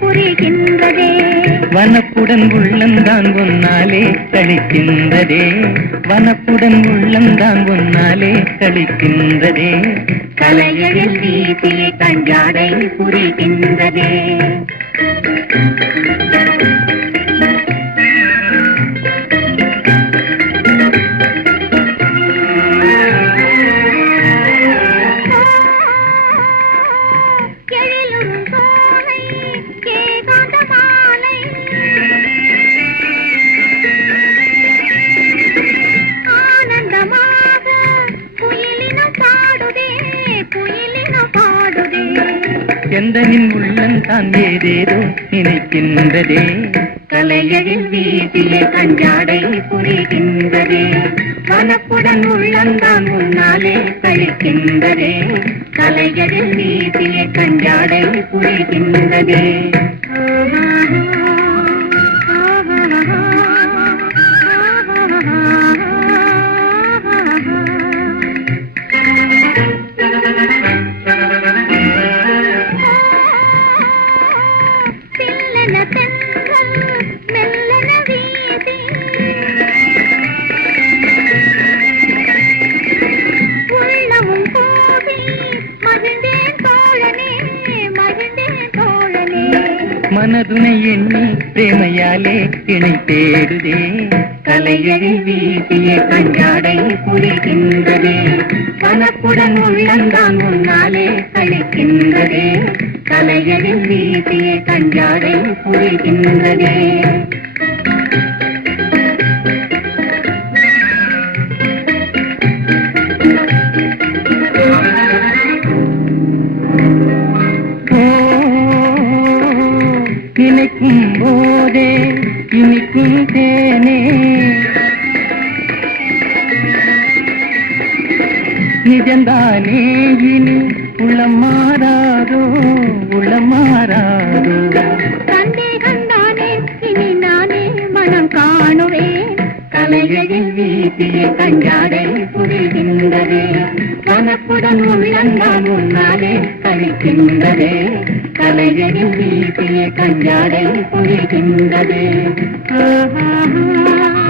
புரிகின்றதே. வனப்புடன் உள்ளந்தான் உன்னாலே கழிக்கின்றதே வனப்புடன் உள்ளந்தான் உன்னாலே கழிக்கின்றதே கலையழில் வீசிய கஞ்சாடை புரிகின்றதே. எந்தனின் உள்ளந்தான் ஏதேதோ நினைக்கின்றதே? கலையழில் வீட்டிலே கஞ்சாடை புரிகின்றதே. வனப்புடன் உள்ளந்தான் முன்னாலே கழிக்கின்றதே கலையழில் வீட்டிலே கஞ்சாடை புரிகின்றதே. மனதுனை எண்ணி பிரேமையாலே இணை தேடுதே. கலையழில் வீசிய கஞ்சாடை புரிகின்றதே வனப்புடன் உள்ளந்தான் முன்னாலே கழிக்கின்றதே கலையழில் வீசிய கஞ்சாடை புரிகின்றதே நினைக்கும் போதே இனிக்கும் தேனே. நிஜந்தானே இனி உள்ளம் மாறாதோ உள்ளம் மாறாதோ. சந்தேகந்தானே இனி நானே மனம் காணுவேன். கலையழில் வீட்டிய கஞ்சாடை புரிகின்றதே வனப்புடன் உள்ளந்தான் உன்னாலே கழிக்கின்றதே. கலையழில் வீசிய கஞ்சாடை புரிகின்றதே ஆஹா.